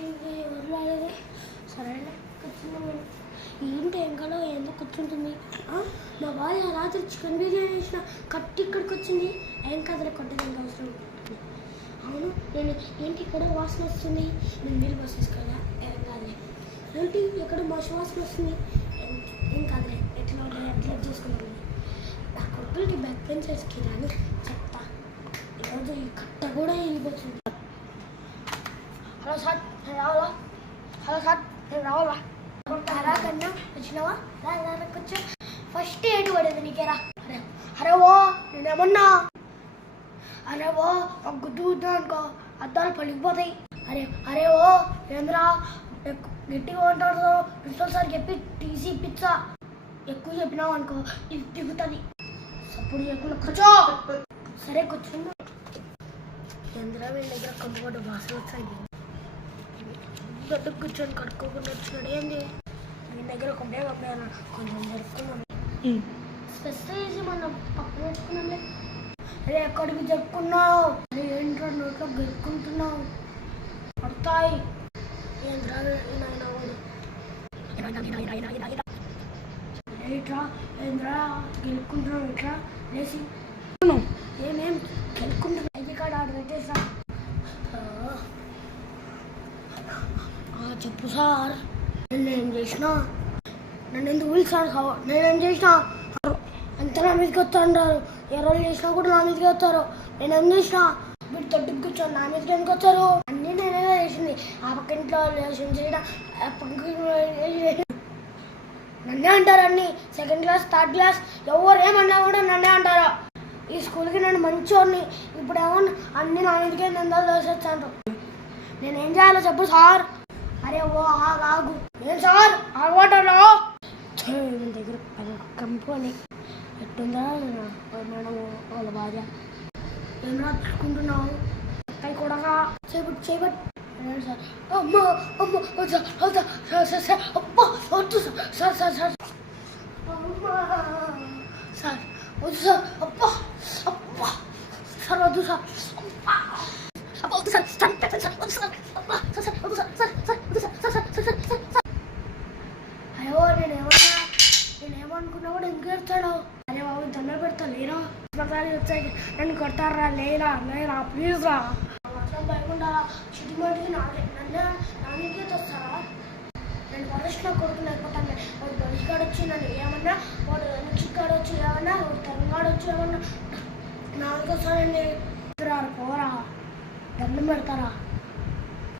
ఎవరు రాలేదే. సరే కూర్చున్నాను. ఏంటి ఎంకలో ఎందుకు కూర్చుంటుంది? మా భార్య రాత్రి చికెన్ బిర్యానీ వేసిన కట్టి ఇక్కడికి వచ్చింది. ఏం కదలే కొట్టడానికి అవసరం. అవును నేను ఏంటి ఇక్కడ వాసన వస్తుంది. నేను నీళ్ళు బస్ తీసుకెళ్ళా. ఏం కాదులే. ఏంటి ఎక్కడ మసి వాసన వస్తుంది. ఏం కాదులే. ఎట్లా అడ్జస్ట్ చేసుకుంటాను. నా కొడుకులకి బ్యాక్ పెయిన్ చేసుకి రాని చెప్తా. ఈరోజు ఈ కట్ట కూడా వెళ్ళిపోతుంది. హలో సార్ నేను రావాలా? హలో సార్ నేను రావాలా? రా కన్నా వచ్చినావా? కూర్చో. ఫస్ట్ ఏంటి పడేది నీకేరా? అరే ఓ నేనేమన్నా అరే ఓ ఒక గుద్దు గుద్దా అనుకో అద్దాలు పలిగిపోతాయి. అరే ఓ ఏంద్రా గట్టిగా ఉంటాడు. ప్రిన్సిపల్ సార్ చెప్పి టీసీ పిచ్చా ఎక్కువ చెప్పినావు అనుకో ఇది దిగుతుంది. సప్పుడు చేయకుండా కూర్చో. సరే కూర్చున్నా. ఏంద్రా వీళ్ళ దగ్గర కంపౌండ్ వాసన వచ్చాయి. గడ్డకు కూర్చొని కడుక్కోకుండా వచ్చినాడు. ఏంటి మీ దగ్గర కొంటే పంపాను కొంచెం జరుపుకున్నాను. స్పెషల్ మనం పక్కన పెట్టుకున్నాంలే. అరే ఎక్కడికి జరుపుకున్నావు? అరే ఏంట్రా నోట్లో గెలుపుకుంటున్నావు? పడతాయి. ఏంట్రా ఏట్రా ఏంద్రా గెలుపుకుంటున్నావు? ఎట్లా లేచి ఏమేం గెలుపుకుంటున్నావు? ఐడి కార్డ్ ఆర్డర్ పెట్టేసా. చెప్పు సార్. నేనేం చేసినా? నన్ను ఎందుకు పిలిచాను? నేనేం చేసినా? అంతా నా మీదకి వస్తా అంటారు. ఎవరు చేసినా కూడా నా మీదకి వస్తారు. నేనేం చేసినా? మీరు తొట్టుకు కూర్చొని నా మీదకి ఎందుకు వచ్చారు? అన్నీ నేనే చేసింది. ఆ పక్కింట్లో చేయడం నన్నే అంటారు. అన్నీ సెకండ్ క్లాస్ థర్డ్ క్లాస్ ఎవరు ఏమన్నా కూడా నన్నే అంటారు. ఈ స్కూల్కి నేను మంచివాడిని. ఇప్పుడు ఏమో అన్నీ నా మీదకే నిందాలు దోసొచ్చాను. నేనేం చేయాలో చెప్పు సార్. అరే ఓ ఆగు. ఏం సార్ ఆగవాటలో దగ్గర కంపెనీ ఎట్టుందా మేడం వాళ్ళ భార్య? ఏం రాసుకుంటున్నావు? అక్కయ్య కూడా చేపట్టు సార్. అమ్మా అమ్మ సార్ అబ్బా వద్దు సార్ సార్ సార్ అమ్మా సార్ వద్దు సార్ అబ్బా అబ్బా సార్ వద్దు సార్ అబ్బా వద్దు సార్ సార్ వద్దు సార్ అబ్బా సార్ సార్ వద్దు సార్ సార్ సార్ వద్దు sir sir sir sir sir sir. అయ్యో నేనేమనుకున్నా కూడా ఎందుకు చెప్తాడు? అరే బాబు దండ పెడతా లేరా? పదాలు వచ్చాయి నన్ను కొడతారా? లేరా లేరా ప్లీజ్ రా. మాత్రం భయకుండారా? చిటిమటికి నాకే తెస్తారా? నేను పరీక్షలో కొడుకు లేకపోతాను. వాడు బలిగాడు వచ్చి నన్ను ఏమన్నా, వాడు చిక్కాడు వచ్చి ఏమన్నా, వాడు తెలంగాడు వచ్చి ఏమన్నా నాలుగు వస్తానండి. పోరా దండం పెడతారా?